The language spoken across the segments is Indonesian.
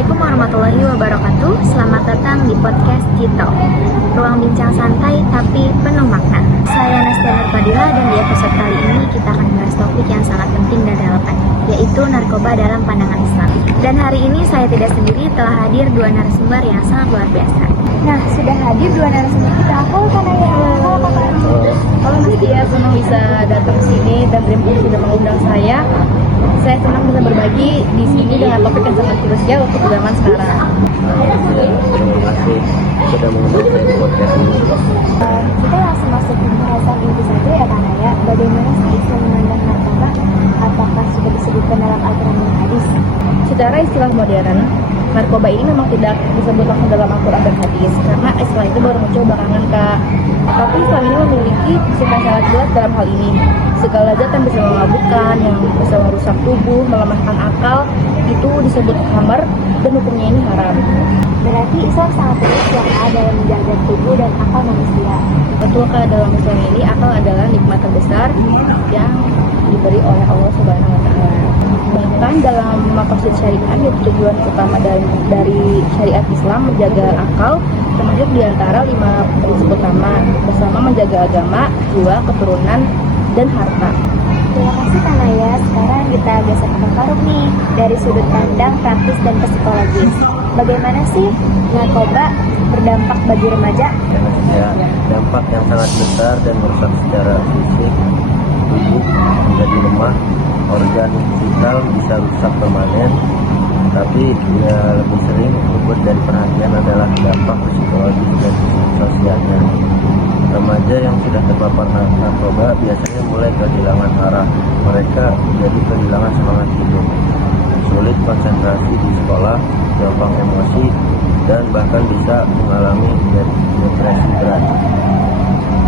Assalamualaikum warahmatullahi wabarakatuh. Selamat datang di podcast Cito, ruang bincang santai tapi penuh makna. Saya Nastia Nurfadila dan di episode kali ini kita akan membahas topik yang sangat penting dan relevan, yaitu narkoba dalam pandangan Islam. Dan hari ini saya tidak sendiri, telah hadir dua narasumber yang sangat luar biasa. Nah, sudah hadir dua narasumber kita. Halo Kanaya. Halo Kakak. Halo Nastia, senang bisa datang ke sini dan terima kasih sudah mengundang saya. Saya senang bisa berbagi di sini dengan topik yang sangat krusial untuk zaman sekarang. Terima kasih sudah mengundang saya di podcast ini. Kita langsung masuk ke pembahasan inti saja ya Kanaya. Bagaimana sih Islam memandang narkoba? Apakah sudah disebutkan dalam Al-Quran dan hadis? Secara istilah modern, narkoba ini memang tidak disebut langsung dalam Al-Quran dan hadis karena istilah itu baru muncul belakangan Kak. Tapi Islam ini memiliki sifat yang sangat jelas dalam hal ini. Segala zat yang bisa memabukkan, yang bisa merusak tubuh, melemahkan akal, itu disebut khamar dan hukumnya ini haram. Berarti Islam sangat tegas ya Kak dalam menjaga tubuh dan akal manusia. Betul Kak, dalam Islam ini akal adalah nikmat terbesar yang diberi oleh Allah Subhanahu wa Ta'ala. Bahkan dalam maqasid syariat, yaitu tujuan utama dari syariat Islam menjaga akal, termasuk diantara 5 prinsip utama bersama menjaga agama, jiwa, keturunan, dan harta. Terima kasih Kanaya. Sekarang kita geser ke Faruk nih, dari sudut pandang praktis dan psikologis. Bagaimana sih narkoba berdampak bagi remaja? Ya, dampak yang sangat besar dan merusak secara fisik, tubuh menjadi lemah, organ vital bisa rusak permanen. Tapi ya lebih sering luput dari perhatian adalah dampak psikologis dan sosialnya. Remaja yang sudah terpapar narkoba biasanya mulai kehilangan arah. Mereka jadi kehilangan semangat hidup, sulit konsentrasi di sekolah, gampang emosi, dan bahkan bisa mengalami depresi berat.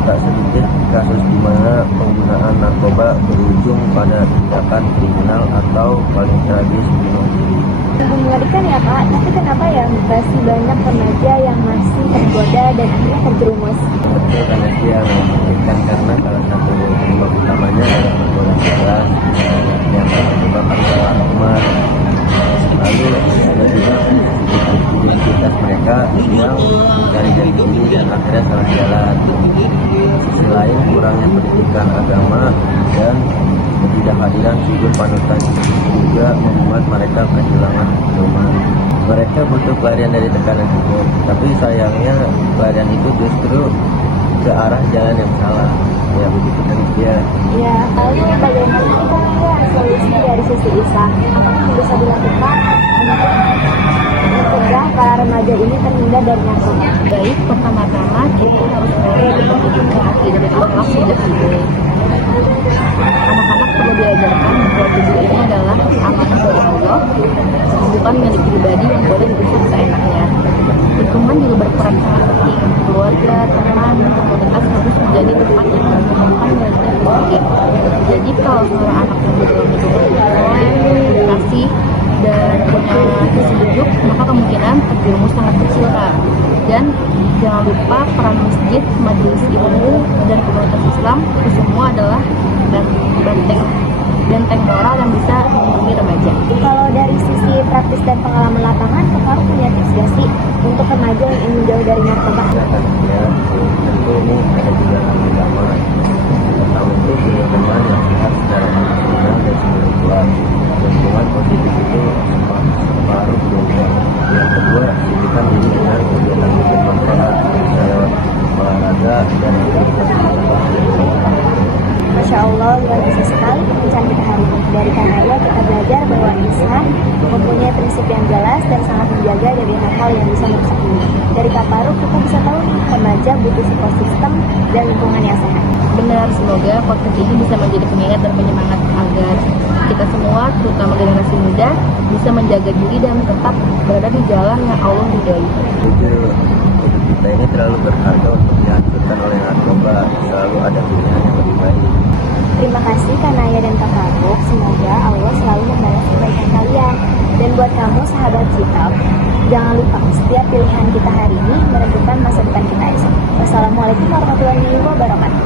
Tak sedikit kasus di mana penggunaan narkoba berujung pada tindakan kriminal atau paling tragis bunuh diri. Mengerikan ya Kak, tapi kenapa ya masih banyak remaja yang masih tergoda dan akhirnya terjerumus? Betul kan dia mengerikan karena salah satu penyebab utamanya adalah pergaulan bebas yang menyebabkan salah umar. Lalu ada juga identitas mereka yang dari diri dan akhirnya salah jalan. Sisi lain kurangnya pendidikan agama dan ketidakhadiran figur panutan juga membuat mereka kehilangan pedoman. Mereka butuh pelarian dari tekanan hidup, tapi sayangnya pelarian itu justru ke arah jalan yang salah. Ya begitu kan dia. Ya, lalu bagaimana kita melihat solusi dari sisi Islam? Apakah yang bisa dilakukan untuk mencegah para remaja ini terhindar dari narkoba? Baik, pertama-tama kita harus mulai dengan akidah dan akhlak sejak dini. Anak-anak perlu diajarkan bahwa tubuh ini adalah amanah dari Allah, bukan milik pribadi yang boleh dirusak seenaknya. Lingkungan juga berperan sangat penting. Keluarga, teman, komunitas harus menjadi tempat yang menumbuhkan nilai positif. Jadi kalau seorang anak yang dalam lingkungan kasih dan visi hidup, maka kemungkinan terjerumus sangat kecil Kak. Dan jangan lupa peran masjid, majelis ilmu, dan komunitas Islam itu semua adalah benteng moral yang bisa melindungi remaja. Kalau dari sisi praktis dan pengalaman lapangan, Kakak punya tips gak sih untuk remaja yang ingin jauh dari narkoba? Ya, tentu ini ada juga agama. Pertama itu punya teman yang sehat secara emosional dan spiritual. Lingkungan positif itu separuh dosa. Yang kedua, sibukkan diri dengan kegiatan bermanfaat, misalnya olahraga dan Masya Allah, luar biasa sekali pembicaraan kita hari ini. Dari Kanaya kita belajar bahwa Islam mempunyai prinsip yang jelas dan sangat menjaga dari hal-hal yang bisa merusak diri. Dari Kak Faruk kita bisa tahu nih, remaja butuh support system dan lingkungan yang sehat. Benar, semoga podcast ini bisa menjadi pengingat dan penyemangat agar kita semua, terutama generasi muda, bisa menjaga diri dan tetap berada di jalan yang Allah ridhoi. jujur, kita ini terlalu berharga untuk dihancurkan oleh narkoba. Selalu ada pilihan yang lebih baik. Terima kasih Kanaya dan Kak Faruk. Semoga Allah selalu membalas kebaikan kalian. Dan buat kamu sahabat Cito, jangan lupa setiap pilihan kita hari ini menentukan masa depan kita esok. Wassalamualaikum warahmatullahi wabarakatuh.